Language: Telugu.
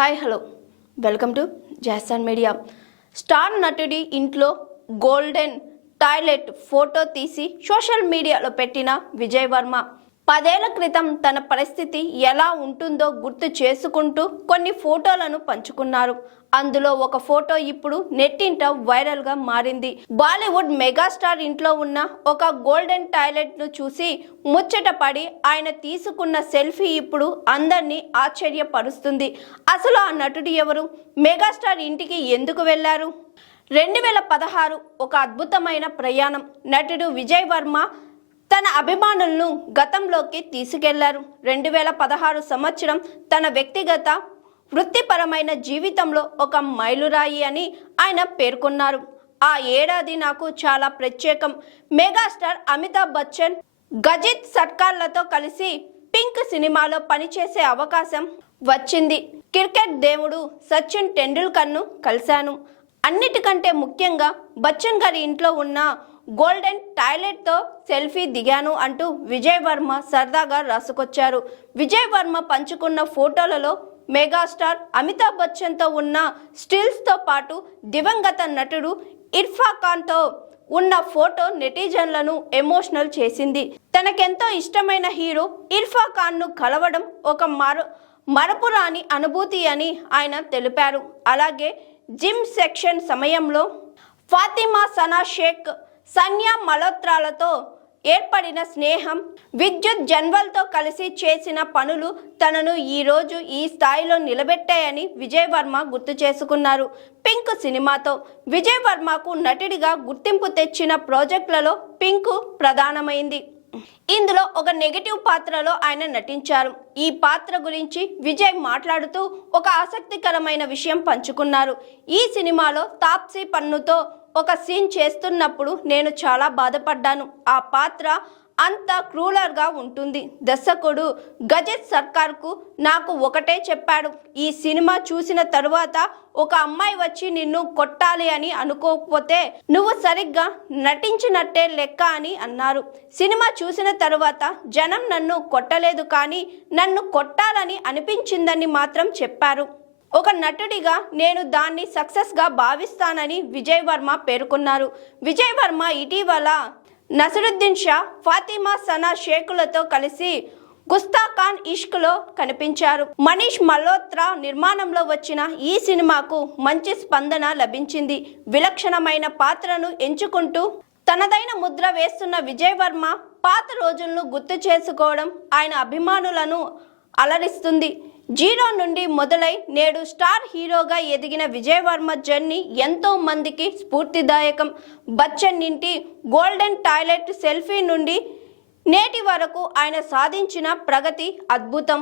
Hi hello. Welcome to Jason media. Star నటుడి ఇంట్లో గోల్డెన్ టాయిలెట్ ఫోటో తీసి సోషల్ మీడియాలో పెట్టిన విజయ్ వర్మ. పదేళ్ళ క్రితం తన పరిస్థితి ఎలా ఉంటుందో గుర్తు చేసుకుంటూ కొన్ని ఫోటోలను పంచుకున్నారు. అందులో ఒక ఫోటో ఇప్పుడు నెట్టింట వైరల్గా మారింది. బాలీవుడ్ మెగాస్టార్ ఇంట్లో ఉన్న ఒక గోల్డెన్ టాయిలెట్ను చూసి ముచ్చటపడి ఆయన తీసుకున్న సెల్ఫీ ఇప్పుడు అందరినీ ఆశ్చర్యపరుస్తుంది. అసలు ఆ నటుడు ఎవరు? మెగాస్టార్ ఇంటికి ఎందుకు వెళ్ళారు? రెండు వేల పదహారు ఒక అద్భుతమైన ప్రయాణం. నటుడు విజయ్ వర్మ తన అభిమానులను గతంలోకి తీసుకెళ్ళారు. రెండు వేల పదహారు సంవత్సరం తన వ్యక్తిగత వృత్తిపరమైన జీవితంలో ఒక మైలురాయి అని ఆయన పేర్కొన్నారు. ఆ ఏడాది నాకు చాలా ప్రత్యేకం. మెగాస్టార్ అమితాబ్ బచ్చన్ గజిత్ సర్కార్లతో కలిసి పింక్ సినిమాలో పనిచేసే అవకాశం వచ్చింది. క్రికెట్ దేవుడు సచిన్ టెండూల్కర్ను కలిశాను. అన్నిటికంటే ముఖ్యంగా బచ్చన్ గారి ఇంట్లో ఉన్న గోల్డెన్ టాయిలెట్తో సెల్ఫీ దిగాను అంటూ విజయ్ వర్మ సరదాగా రాసుకొచ్చారు. విజయ్ వర్మ పంచుకున్న ఫోటోలలో మెగాస్టార్ అమితాబ్ బచ్చన్తో ఉన్న స్టిల్స్తో పాటు దివంగత నటుడు ఇర్ఫా ఖాన్తో ఉన్న ఫోటో నెటిజన్లను ఎమోషనల్ చేసింది. తనకెంతో ఇష్టమైన హీరో ఇర్ఫా ఖాన్ను కలవడం ఒక మర మరపురాని అనుభూతి అని ఆయన తెలిపారు. అలాగే జిమ్ సెక్షన్ సమయంలో ఫాతిమా సనా షేక్ సన్యా మలోత్రాలతో ఏర్పడిన స్నేహం విద్యుత్ జన్వల్తో కలిసి చేసిన పనులు తనను ఈరోజు ఈ స్థాయిలో నిలబెట్టాయని విజయ్ వర్మ గుర్తు చేసుకున్నారు. పింక్ సినిమాతో విజయ్ వర్మకు నటుడిగా గుర్తింపు తెచ్చిన ప్రాజెక్టులలో పింక్ ప్రధానమైంది. ఇందులో ఒక నెగటివ్ పాత్రలో ఆయన నటించారు. ఈ పాత్ర గురించి విజయ్ మాట్లాడుతూ ఒక ఆసక్తికరమైన విషయం పంచుకున్నారు. ఈ సినిమాలో తాప్సీ పన్నుతో ఒక సీన్ చేస్తున్నప్పుడు నేను చాలా బాధపడ్డాను. ఆ పాత్ర అంత క్రూలర్గా ఉంటుంది. దర్శకుడు గజత్ సర్కార్కు నాకు ఒకటే చెప్పాడు. ఈ సినిమా చూసిన తరువాత ఒక అమ్మాయి వచ్చి నిన్ను కొట్టాలి అని అనుకోకపోతే నువ్వు సరిగ్గా నటించినట్టే లెక్క అని అన్నారు. సినిమా చూసిన తరువాత జనం నన్ను కొట్టలేదు కానీ నన్ను కొట్టాలని అనిపించిందని మాత్రం చెప్పారు. ఒక నటుడిగా నేను దాన్ని సక్సెస్గా భావిస్తానని విజయ్ వర్మ పేర్కొన్నారు. విజయ్ వర్మ ఇటీవల నసరుద్దీన్ షా ఫాతిమా సనా షేకులతో కలిసి గుస్తాఖాన్ ఇష్క్లో కనిపించారు. మనీష్ మల్హోత్రా నిర్మాణంలో వచ్చిన ఈ సినిమాకు మంచి స్పందన లభించింది. విలక్షణమైన పాత్రను ఎంచుకుంటూ తనదైన ముద్ర వేస్తున్న విజయ్ వర్మ పాత రోజులను గుర్తు చేసుకోవడం ఆయన అభిమానులను అలరిస్తుంది. జీరో నుండి మొదలై నేడు స్టార్ హీరోగా ఎదిగిన విజయ్ వర్మ జర్నీ ఎంతో మందికి స్ఫూర్తిదాయకం. బచ్చన్ ఇంటి గోల్డెన్ టాయిలెట్ సెల్ఫీ నుండి నేటి వరకు ఆయన సాధించిన ప్రగతి అద్భుతం.